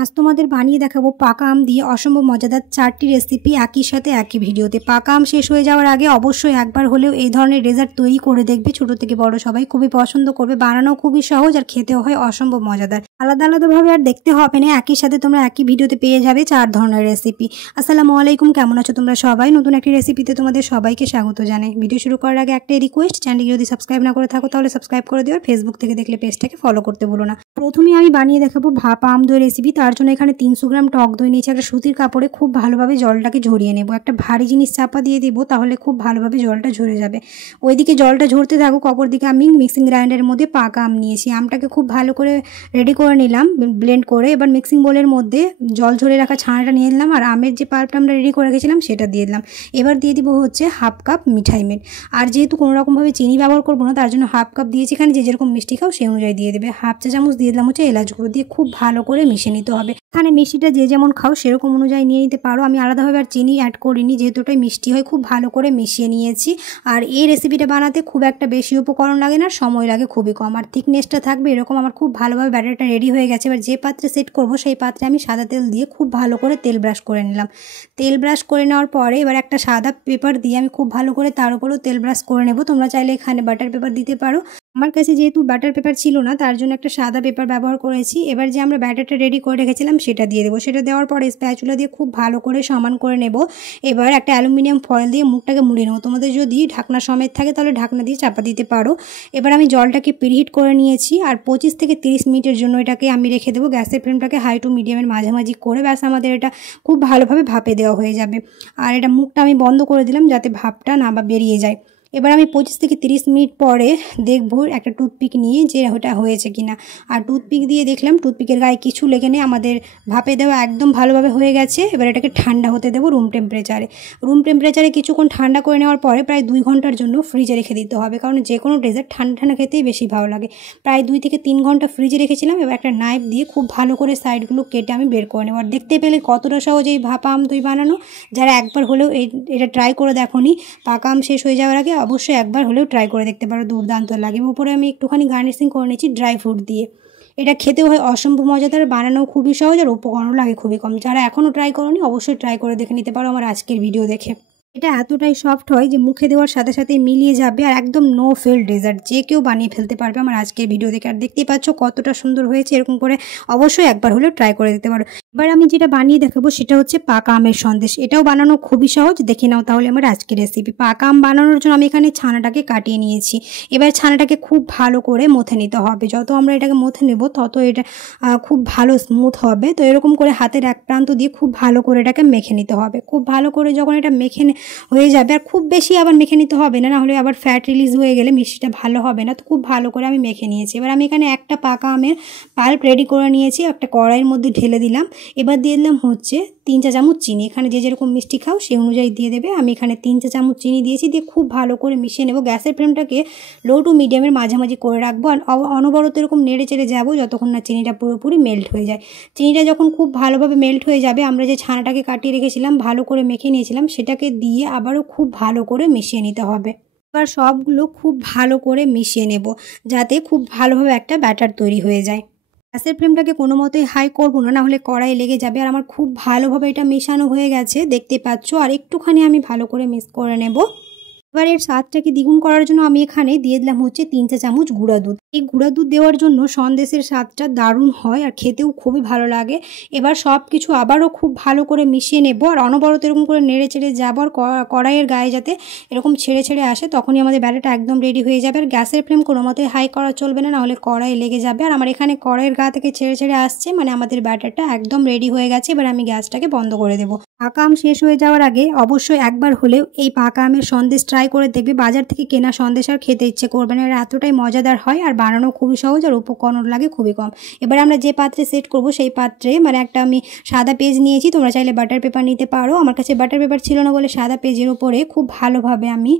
আজ তোমাদের বানিয়ে দেখাবো পাকা আম দিয়ে অসম্ভব মজাদার 4টি রেসিপি একই সাথে একই ভিডিওতে। পাকা আম শেষ হয়ে যাওয়ার আগে অবশ্যই একবার হলেও এই ধরনের ডেজার্ট তৈরি করে দেখবে। ছোট থেকে বড় সবাই খুবই পছন্দ করবে। বানানো খুবই সহজ আর খেতেও হয় অসম্ভব মজাদার। আলাদা আলাদাভাবে আর দেখতে হবে না, একই সাথে তোমরা একই ভিডিওতে পেয়ে যাবে 4 ধরনের রেসিপি। আসসালামু আলাইকুম, কেমন আছো তোমরা সবাই? নতুন একটি রেসিপিতে তোমাদের সবাইকে স্বাগত জানাই। ভিডিও শুরু করার আগে একটা রিকোয়েস্ট, চ্যানেলটি যদি সাবস্ক্রাইব না করে থাকো তাহলে সাবস্ক্রাইব করে দিও। আর ফেসবুক থেকে দেখলে পেজটাকে ফলো করতে ভুলো না। প্রথমে আমি বানিয়ে দেখাবো ভাপা আম দই রেসিপি। তার জন্য এখানে 300 গ্রাম টক দই নিয়েছি। একটা সুতির কাপড়ে খুব ভালোভাবে জলটাকে ঝরিয়ে নেব। একটা ভারী জিনিস চাপা দিয়ে দেবো, তাহলে খুব ভালোভাবে জলটা ঝরে যাবে। ওইদিকে জলটা ঝরতে থাকুক, অপরদিকে আমি মিক্সিং গ্রাইন্ডারের মধ্যে পাকা আম নিয়েছি। আমটাকে খুব ভালো করে রেডি করে নিলাম ব্লেন্ড করে। এবার মিক্সিং বোলের মধ্যে জল ঝরে রাখা ছানাটা নিয়ে নিলাম আর আমের যে পাল্পটা আমরা রেডি করে রেখেছিলাম সেটা দিয়ে দিলাম। এবার দিয়ে দিব হচ্ছে হাফ কাপ মিঠাই মেড। আর যেহেতু কোনো রকমভাবে চিনি ব্যবহার করবো না, তার জন্য হাফ কাপ দিয়েছি। এখানে যে যেরকম মিষ্টি খাও সেই অনুযায়ী দিয়ে দেবে। হাফ চা চামচ দিয়ে দিলাম হচ্ছে এলাচ গুঁড়ো। দিয়ে খুব ভালো করে মিশিয়ে নিতে হবে। এখানে মিষ্টিটা যে যেমন খাও সেরকম অনুযায়ী নিয়ে নিতে পারো। আমি আলাদাভাবে আর চিনি অ্যাড করিনি, যেহেতু ওটাই মিষ্টি হয়। খুব ভালো করে মিশিয়ে নিয়েছি। আর এই রেসিপিটা বানাতে খুব একটা বেশি উপকরণ লাগে না, সময় লাগে খুবই কম। আর থিকনেসটা থাকবে এরকম। আমার খুব ভালোভাবে ব্যাটারটা রেডি হয়ে গেছে। এবার যে পাত্রে সেট করব সেই পাত্রে আমি সাদা তেল দিয়ে খুব ভালো করে তেল ব্রাশ করে নিলাম। তেল ব্রাশ করে নেওয়ার পরে এবার একটা সাদা পেপার দিয়ে আমি খুব ভালো করে তার উপরেও তেল ব্রাশ করে নেব। তোমরা চাইলে এখানে বাটার পেপার দিতে পারো। আমার কাছে যেহেতু বাটার পেপার ছিল না, তার জন্য একটা সাদা পেপার ব্যবহার করেছি। এবার যে আমরা ব্যাটারটা রেডি করে রেখেছিলাম সেটা দিয়ে দেবো। সেটা দেওয়ার পরে স্প্যাচুলা দিয়ে খুব ভালো করে সমান করে নেব। এবার একটা অ্যালুমিনিয়াম ফয়েল দিয়ে মুখটাকে মুড়ে নেব। তোমাদের যদি ঢাকনা সমেত থাকে তাহলে ঢাকনা দিয়ে চাপা দিতে পারো। এবার আমি জলটাকে প্রিহিট করে নিয়েছি আর 25 থেকে 30 মিনিটের জন্য এটাকে আমি রেখে দেবো। গ্যাসের ফ্লেমটাকে হাই টু মিডিয়ামের মাঝামাঝি করে ব্যাস আমাদের এটা খুব ভালোভাবে ভাপে দেওয়া হয়ে যাবে। আর এটা মুখটা আমি বন্ধ করে দিলাম যাতে ভাপটা না বেরিয়ে যায়। এবার আমি 25 থেকে 30 মিনিট পরে দেখবো একটা টুথপিক নিয়ে যে ওটা হয়েছে কিনা। আর টুথপিক দিয়ে দেখলাম টুথপিকের গায়ে কিছু লেগে নেই। আমাদের ভাপে দেওয়া একদম ভালোভাবে হয়ে গেছে। এবার এটাকে ঠান্ডা হতে দেবো রুম টেম্পারেচারে কিছুক্ষণ ঠান্ডা করে নেওয়ার পরে প্রায় 2 ঘন্টার জন্য ফ্রিজে রেখে দিতে হবে, কারণ যে কোনো ডেজার্ট ঠান্ডা ঠান্ডা খেতেই বেশি ভালো লাগে। প্রায় 2 থেকে 3 ঘন্টা ফ্রিজে রেখেছিলাম। এবার একটা নাইফ দিয়ে খুব ভালো করে সাইডগুলো কেটে আমি বের করে নেব। আর দেখতে পেলে কতটা সহজ এই ভাপা আম দই বানানো। যারা একবার হলেও এটা ট্রাই করে দেখোনি, পাকা আম শেষ হয়ে যাওয়ার আগে অবশ্যই একবার হলেও ট্রাই করে দেখতে পারো, দুর্দান্ত লাগে। উপরে আমি একটুখানি গার্নিশিং করে নিচ্ছি ড্রাই ফ্রুট দিয়ে। এটা খেতেও হয় অসম্ভব মজাদার, বানানো খুবই সহজ আর উপকরণও লাগে খুবই কম। যারা এখনও ট্রাই করোনি অবশ্যই ট্রাই করে দেখে নিতে পারো আমার আজকের ভিডিও দেখে। এটা এতটাই সফট হয় যে মুখে দেওয়ার সাথে সাথে মিলিয়ে যাবে আর একদম নো ফেল ডেজার্ট, যে কেউ বানিয়ে ফেলতে পারবে আমার আজকের ভিডিও দেখে। আর দেখতেই পাচ্ছ কতটা সুন্দর হয়েছে। এরকম করে অবশ্যই একবার হলেও ট্রাই করে দিতে পারো। এবার আমি যেটা বানিয়ে দেখাবো সেটা হচ্ছে পাকা আমের সন্দেশ। এটাও বানানো খুবই সহজ, দেখে নাও তাহলে আমার আজকের রেসিপি। পাকা আম বানানোর জন্য আমি এখানে ছানাটাকে কাটিয়ে নিয়েছি। এবার ছানাটাকে খুব ভালো করে মথে নিতে হবে। যত আমরা এটাকে মথে নেব তত এটা খুব ভালো স্মুথ হবে। তো এরকম করে হাতের এক প্রান্ত দিয়ে খুব ভালো করে এটাকে মেখে নিতে হবে। খুব ভালো করে যখন এটা মেখে হয়ে যাবে, আর খুব বেশি আবার মেখে নিতে হবে না, নাহলে আবার ফ্যাট রিলিজ হয়ে গেলে মিষ্টিটা ভালো হবে না। তো খুব ভালো করে আমি মেখে নিয়েছি। এবার আমি এখানে একটা পাকা আমের পাল্প রেডি করে নিয়েছি, একটা কড়াইয়ের মধ্যে ঢেলে দিলাম। এবার দিয়ে দিলাম হচ্ছে 3 চা চামচ চিনি। এখানে যে যেরকম মিষ্টি খাও সেই অনুযায়ী দিয়ে দেবে। আমি এখানে 3 চা চামচ চিনি দিয়েছি। দিয়ে খুব ভালো করে মিশিয়ে নেব। গ্যাসের ফ্লেমটাকে লো টু মিডিয়ামের মাঝামাঝি করে রাখবো আর অনবরত এরকম নেড়ে চেড়ে যাবো যতক্ষণ না চিনিটা পুরোপুরি মেল্ট হয়ে যায়। চিনিটা যখন খুব ভালোভাবে মেল্ট হয়ে যাবে, আমরা যে ছানাটাকে কাটিয়ে রেখেছিলাম ভালো করে মেখে নিয়েছিলাম সেটাকে দিয়ে আবারও খুব ভালো করে মিশিয়ে নিতে হবে। এবার সবগুলো খুব ভালো করে মিশিয়ে নেব যাতে খুব ভালোভাবে একটা ব্যাটার তৈরি হয়ে যায়। গ্যাসের ফ্লেমটাকে কোনো মতেই হাই করবো না, নাহলে কড়াই লেগে যাবে। আর আমার খুব ভালোভাবে এটা মেশানো হয়ে গেছে দেখতে পাচ্ছ। আর একটুখানি আমি ভালো করে মিক্স করে নেব। এবার এর স্বাদটাকে দ্বিগুণ করার জন্য আমি এখানে দিয়ে দিলাম হচ্ছে 3 চা চামচ গুঁড়া দুধ। এই গুঁড়া দুধ দেওয়ার জন্য সন্দেশের স্বাদটা দারুণ হয় আর খেতেও খুবই ভালো লাগে। এবার সব কিছু আবারও খুব ভালো করে মিশিয়ে নেব আর অনবরত এরকম করে নেড়ে চেড়ে যাবো। আর কড়াইয়ের গায়ে যাতে এরকম ছেড়ে ছেড়ে আসে, তখনই আমাদের ব্যাটারটা একদম রেডি হয়ে যাবে। আর গ্যাসের ফ্লেম কোনো মতে হাই করা চলবে না, নাহলে কড়াই লেগে যাবে। আর আমার এখানে কড়াইয়ের গা থেকে ছেড়ে ছেড়ে আসছে, মানে আমাদের ব্যাটারটা একদম রেডি হয়ে গেছে। এবার আমি গ্যাসটাকে বন্ধ করে দেবো। পাকা আম শেষ হয়ে যাওয়ার আগে অবশ্যই একবার হলেও এই পাকা আমের সন্দেশ ট্রাই করে দেখবে। বাজার থেকে কেনা সন্দেশ আর খেতে ইচ্ছে করবে না। এটা এতটাই মজাদার হয় আর বানানো খুবই সহজ আর উপকরণ লাগে খুবই কম। এবার আমরা যে পাত্রে সেট করব সেই পাত্রে মানে একটা আমি সাদা পেজ নিয়েছি। তোমরা চাইলে বাটার পেপার নিতে পারো। আমার কাছে বাটার পেপার ছিল না বলে সাদা পেজের উপরে খুব ভালোভাবে আমি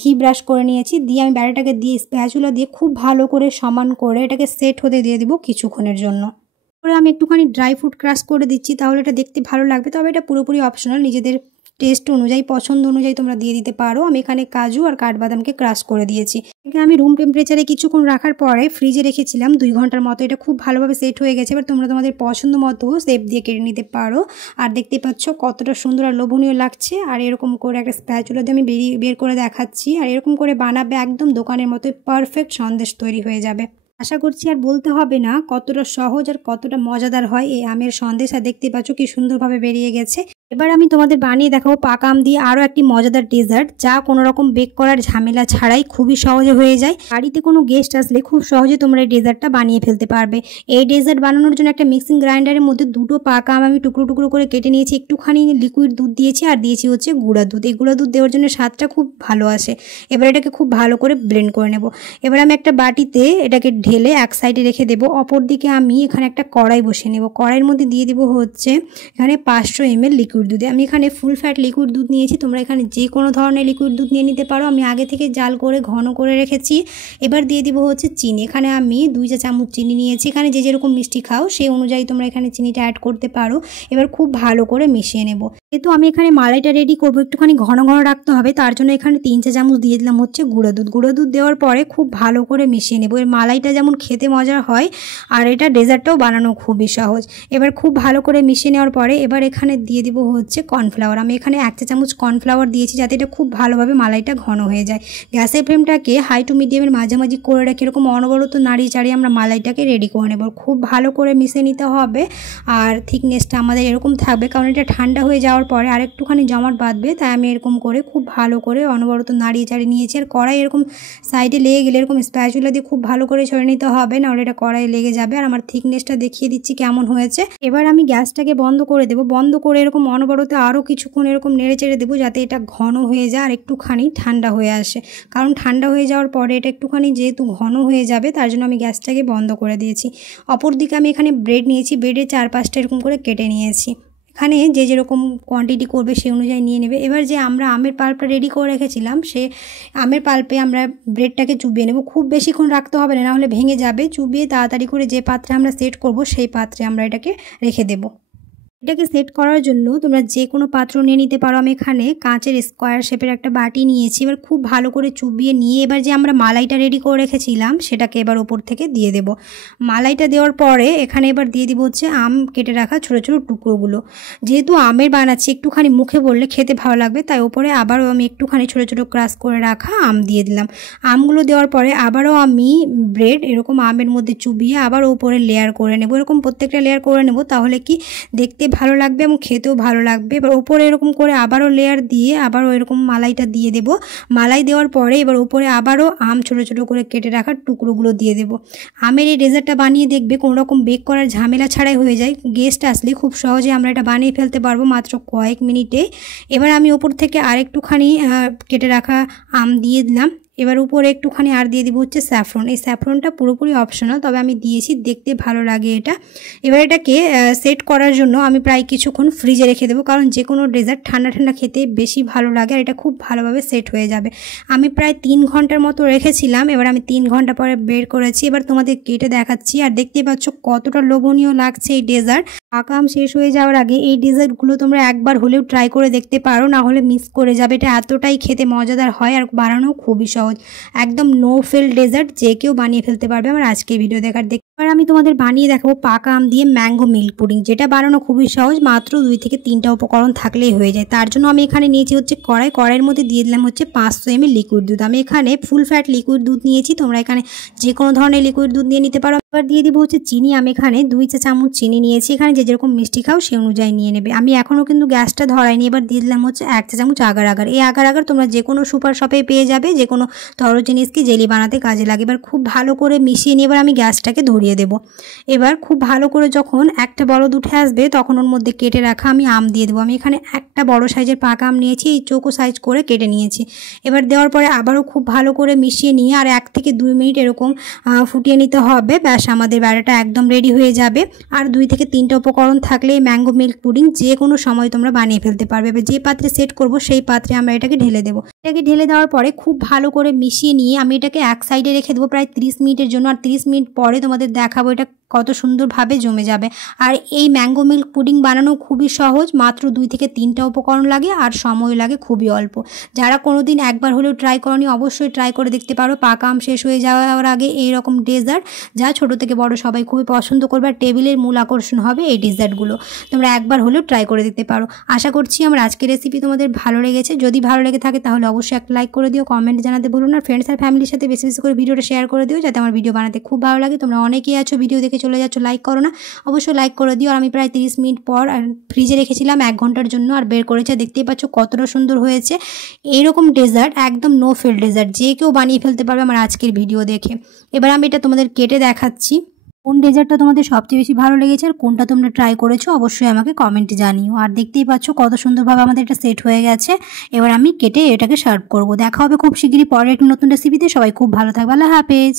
ঘি ব্রাশ করে নিয়েছি। দিয়ে আমি ব্যাটারটাকে দিয়ে স্প্যাচুলা দিয়ে খুব ভালো করে সমান করে এটাকে সেট হতে দিয়ে দিব কিছুক্ষণের জন্য। পরে আমি একটুখানি ড্রাই ফ্রুট ক্রাশ করে দিচ্ছি, তাহলে এটা দেখতে ভালো লাগবে। তবে এটা পুরোপুরি অপশনাল, নিজেদের টেস্ট অনুযায়ী পছন্দ অনুযায়ী তোমরা দিয়ে দিতে পারো। আমি এখানে কাজু আর কাঠবাদামকে ক্রাশ করে দিয়েছি। আমি রুম টেম্পারেচারে কিছুক্ষণ রাখার পরে ফ্রিজে রেখেছিলাম 2 ঘন্টার মতো। এটা খুব ভালোভাবে সেট হয়ে গেছে। এবার তোমরা তোমাদের পছন্দ মতো শেপ দিয়ে কেটে নিতে পারো। আর দেখতে পাচ্ছ কতটা সুন্দর আর লোভনীয় লাগছে। আর এরকম করে একটা স্প্যাচুলা দিয়ে আমি বের করে দেখাচ্ছি। আর এরকম করে বানাবে, একদম দোকানের মতো পারফেক্ট সন্দেশ তৈরি হয়ে যাবে। আশা করছি আর বলতে হবে না কতটা সহজ আর কতটা মজাদার হয় এই আমের সন্দেশ। আর দেখতে পাচ্ছ কি সুন্দরভাবে বেরিয়ে গেছে। এবার আমি তোমাদের বানিয়ে দেখাবো পাকা আম দিয়ে আরও একটি মজাদার ডেজার্ট, যা কোনো রকম বেক করার ঝামেলা ছাড়াই খুবই সহজে হয়ে যায়। বাড়িতে কোনো গেস্ট আসলে খুব সহজে তোমরা এই ডেজার্টটা বানিয়ে ফেলতে পারবে। এই ডেজার্ট বানানোর জন্য একটা মিক্সিং গ্রাইন্ডারের মধ্যে 2টো পাকা আম আমি টুকরো টুকরো করে কেটে নিয়েছি। একটুখানি লিকুইড দুধ দিয়েছি আর দিয়েছি হচ্ছে গুঁড়া দুধ। এই গুঁড়া দুধ দেওয়ার জন্য স্বাদটা খুব ভালো আসে। এবার এটাকে খুব ভালো করে ব্লেন্ড করে নেব। এবার আমি একটা বাটিতে এটাকে ঢেলে এক সাইডে রেখে দেবো। অপর দিকে আমি এখানে একটা কড়াই বসিয়ে নেব। কড়াইয়ের মধ্যে দিয়ে দেবো হচ্ছে এখানে 500 ml লিকুইড দুধে। আমি এখানে ফুল ফ্যাট লিকুইড দুধ নিয়েছি। তোমরা এখানে যে কোনো ধরনের লিকুইড দুধ নিয়ে নিতে পারো। আমি আগে থেকে জাল করে ঘন করে রেখেছি। এবার দিয়ে দিব হচ্ছে চিনি। এখানে আমি 2 চা চামচ চিনি নিয়েছি। এখানে যে যেরকম মিষ্টি খাও সেই অনুযায়ী তোমরা এখানে চিনিটা অ্যাড করতে পারো। এবার খুব ভালো করে মিশিয়ে নেব। যেহেতু আমি এখানে মালাইটা রেডি করবো, একটুখানি ঘন ঘন রাখতে হবে, তার জন্য এখানে 3 চা চামচ দিয়ে দিলাম হচ্ছে গুঁড়ো দুধ। গুঁড়ো দুধ দেওয়ার পরে খুব ভালো করে মিশিয়ে নেব। এর মালাইটা যেমন খেতে মজার হয় আর এটা ডেজার্টটাও বানানো খুবই সহজ। এবার খুব ভালো করে মিশিয়ে নেওয়ার পরে এবার এখানে দিয়ে দিব হচ্ছে কর্নফ্লাওয়ার। আমি এখানে 1 চা চামচ কর্নফ্লাওয়ার দিয়েছি যাতে এটা খুব ভালোভাবে মালাইটা ঘন হয়ে যায়। গ্যাসের ফ্লেমটাকে হাই টু মিডিয়ামের মাঝামাঝি করে রেখে এরকম অনবরত নাড়িয়ে চাড়িয়ে আমরা মালাইটাকে রেডি করে নেব। খুব ভালো করে মিশিয়ে নিতে হবে। আর থিকনেসটা আমাদের এরকম থাকবে, কারণ এটা ঠান্ডা হয়ে যাওয়ার পরে আর একটুখানি জমাট বাঁধবে। তাই আমি এরকম করে খুব ভালো করে অনবরত নাড়িয়ে চাড়িয়ে নিয়েছি। আর কড়াই এরকম সাইডে লেগে গেলে এরকম স্প্যাচুলা দিয়ে খুব ভালো করে ছড়িয়ে নিতে হবে, নাহলে এটা কড়াই লেগে যাবে। আর আমার থিকনেসটা দেখিয়ে দিচ্ছি কেমন হয়েছে। এবার আমি গ্যাসটাকে বন্ধ করে দেবো। বন্ধ করে এরকম অনবরত আরও কিছুক্ষণ এরকম নেড়ে চেড়ে দেবো যাতে এটা ঘন হয়ে যায় আর একটুখানি ঠান্ডা হয়ে আসে। কারণ ঠান্ডা হয়ে যাওয়ার পরে এটা একটুখানি যেহেতু ঘন হয়ে যাবে, তার জন্য আমি গ্যাসটাকে বন্ধ করে দিয়েছি। অপরদিকে আমি এখানে ব্রেড নিয়েছি। ব্রেডের 4-5টা এরকম করে কেটে নিয়েছি। এখানে যে যেরকম কোয়ান্টিটি করবে সেই অনুযায়ী নিয়ে নেবে। এবার যে আমরা আমের পাল্পটা রেডি করে রেখেছিলাম, সে আমের পাল্পে আমরা ব্রেডটাকে চুবিয়ে নেব। খুব বেশিক্ষণ রাখতে হবে না, নাহলে ভেঙে যাবে। চুবিয়ে তাড়াতাড়ি করে যে পাত্রে আমরা সেট করব সেই পাত্রে আমরা এটাকে রেখে দেব। এটাকে সেট করার জন্য তোমরা যে কোনো পাত্র নিয়ে নিতে পারো। আমি এখানে কাঁচের স্কোয়ার শেপের একটা বাটি নিয়েছি। এবার খুব ভালো করে চুবিয়ে নিয়ে এবার যে আমরা মালাইটা রেডি করে রেখেছিলাম সেটাকে এবার ওপর থেকে দিয়ে দেব। মালাইটা দেওয়ার পরে এখানে এবার দিয়ে দিব হচ্ছে আম কেটে রাখা ছোটো ছোটো টুকরোগুলো। যেহেতু আমের বানাচ্ছি, একটুখানি মুখে বললে খেতে ভালো লাগবে, তাই ওপরে আবারও আমি একটুখানি ছোটো ছোটো ক্রাশ করে রাখা আম দিয়ে দিলাম। আমগুলো দেওয়ার পরে আবারও আমি ব্রেড এরকম আমের মধ্যে চুবিয়ে আবার ওপরে লেয়ার করে নেব। এরকম প্রত্যেকটা লেয়ার করে নেব, তাহলে কি দেখতে ভালো লাগবে এবং খেতেও ভালো লাগবে। এবার ওপরে এরকম করে আবারও লেয়ার দিয়ে আবারও এরকম মালাইটা দিয়ে দেব। মালাই দেওয়ার পরে এবার ওপরে আবারও আম ছোটো ছোটো করে কেটে রাখার টুকরোগুলো দিয়ে দেব। আমের এই ডেজার্টটা বানিয়ে দেখবে কোনো রকম বেক করার ঝামেলা ছাড়াই হয়ে যায়। গেস্ট আসলে খুব সহজে আমরা এটা বানিয়ে ফেলতে পারবো মাত্র কয়েক মিনিটে। এবার আমি ওপর থেকে আরেকটুখানি কেটে রাখা আম দিয়ে দিলাম। এবার উপরে একটুখানি আর দিয়ে দিব হচ্ছে স্যাফরন। এই স্যাফরনটা পুরোপুরি অপশনাল, তবে আমি দিয়েছি, দেখতে ভালো লাগে এটা। এবার এটাকে সেট করার জন্য আমি প্রায় কিছুক্ষণ ফ্রিজে রেখে দেবো, কারণ যে কোনো ডেজার্ট ঠান্ডা ঠান্ডা খেতে বেশি ভালো লাগে আর এটা খুব ভালোভাবে সেট হয়ে যাবে। আমি প্রায় 3 ঘন্টার মতো রেখেছিলাম। এবার আমি 3 ঘন্টা পরে বের করেছি। এবার তোমাদের কেটে দেখাচ্ছি। আর দেখতে পাচ্ছ কতটা লোভনীয় লাগছে এই ডেজার্ট। পাকা আম শেষ হয়ে যাওয়ার আগে এই ডেজার্টগুলো তোমরা একবার হলেও ট্রাই করে দেখতে পারো, না হলে মিস করে যাবে। এটা এতটাই খেতে মজাদার হয় আর বানানো খুবই সহজ। একদম নো ফেল ডেজার্ট, যে কেউ বানিয়ে ফেলতে পারবে আমার আজকে ভিডিও দেখার। এবার আমি তোমাদের বানিয়ে দেখাবো পাকা আম দিয়ে ম্যাঙ্গো মিল্ক পুডিং, যেটা বানানো খুবই সহজ। মাত্র 2 থেকে 3টা উপকরণ থাকলেই হয়ে যায়। তার জন্য আমি এখানে নিয়েছি হচ্ছে কড়াইয়ের মধ্যে দিয়ে দিলাম হচ্ছে 500 ml লিকুইড দুধ। আমি এখানে ফুল ফ্যাট লিকুইড দুধ নিয়েছি। তোমরা এখানে যে কোনো ধরনের লিকুইড দুধ নিয়ে নিতে পারো। এবার দিয়ে দিব হচ্ছে চিনি। আমি এখানে 2 চা চামচ চিনি নিয়েছি। এখানে যে যেরকম মিষ্টি খাও সেই অনুযায়ী নিয়ে নেবে। আমি এখনও কিন্তু গ্যাসটা ধরাইনি। এবার দিয়ে দিলাম হচ্ছে 1 চা চামচ আগার আগার। এই আগার আগার তোমরা যে কোনো সুপার শপে পেয়ে যাবে, যে কোনো তরল জিনিসকে জেলি বানাতে কাজে লাগে। এবার খুব ভালো করে মিশিয়ে নিয়ে এবার আমি গ্যাসটাকে ধরিয়ে দেবো। এবার খুব ভালো করে যখন একটা বলদ উঠে আসবে তখন ওর মধ্যে কেটে রাখা আমি আম দিয়ে দেবো। আমি এখানে একটা বড় সাইজের পাকা আম নিয়েছি, এই চৌকো সাইজ করে কেটে নিয়েছি। এবার দেওয়ার পরে আবারও খুব ভালো করে মিশিয়ে নিয়ে আর 1 থেকে 2 মিনিট এরকম ফুটিয়ে নিতে হবে। ব্যাস আমাদের ব্যাটারটা একদম রেডি হয়ে যাবে। আর 2 থেকে 3টা উপকরণ থাকলে ম্যাঙ্গো মিল্ক পুডিং যে কোনো সময় তোমরা বানিয়ে ফেলতে পারবে। এবার যে পাত্রে সেট করব সেই পাত্রে আমরা এটাকে ঢেলে দেবো। এটাকে ঢেলে দেওয়ার পরে খুব ভালো করে মিশিয়ে নিয়ে আমি এটাকে এক সাইডে রেখে দেবো প্রায় 30 মিনিটের জন্য। আর 30 মিনিট পরে তোমাদের দেখাবো এটা কত সুন্দরভাবে জমে যাবে। আর এই ম্যাঙ্গো মিল্ক পুডিং বানানো খুবই সহজ, মাত্র 2 থেকে 3টা উপকরণ লাগে আর সময় লাগে খুবই অল্প। যারা কোনোদিন একবার হলেও ট্রাই করনি অবশ্যই ট্রাই করে দেখতে পারো। পাকা আম শেষ হয়ে যাওয়ার আগে এইরকম ডেজার্ট যা ছোট থেকে বড় সবাই খুবই পছন্দ করবে, আর টেবিলের মূল আকর্ষণ হবে এই ডেজার্টগুলো। তোমরা একবার হলেও ট্রাই করে দিতে পারো। আশা করছি আমার আজকের রেসিপি তোমাদের ভালো লেগেছে। যদি ভালো লেগে থাকে তাহলে অবশ্যই একটা লাইক করে দিও, কমেন্ট জানাতে ভুলো না। ফ্রেন্ডস আর ফ্যামিলির সাথে বেশি বেশি করে ভিডিওটা শেয়ার করে দিও, যাতে আমার ভিডিও বানাতে খুব ভালো লাগে। তোমরা অনেকেই আছো ভিডিও দেখে চলে যাচ্ছ, লাইক করো না, অবশ্যই লাইক করে দিও। আর আমি প্রায় 30 মিনিট পর ফ্রিজে রেখেছিলাম 1 ঘন্টার জন্য, আর বের করেছে, দেখতেই পাচ্ছ কতটা সুন্দর হয়েছে। এইরকম ডেজার্ট একদম নো ফেল ডেজার্ট, যে কেউ বানিয়ে ফেলতে পারবে আমার আজকের ভিডিও দেখে। এবার আমি এটা তোমাদের কেটে দেখাচ্ছি। কোন ডেজার্টটা তোমাদের সবচেয়ে বেশি ভালো লেগেছে আর কোনটা তোমরা ট্রাই করেছো অবশ্যই আমাকে কমেন্টে জানিও। আর দেখতেই পাচ্ছ কত সুন্দরভাবে আমাদের এটা সেট হয়ে গেছে। এবার আমি কেটে এটাকে সার্ভ করব। দেখা হবে খুব শিগগিরই পরের একটা নতুন রেসিপিতে। সবাই খুব ভালো থাকবে। আল্লাহ হাফেজ।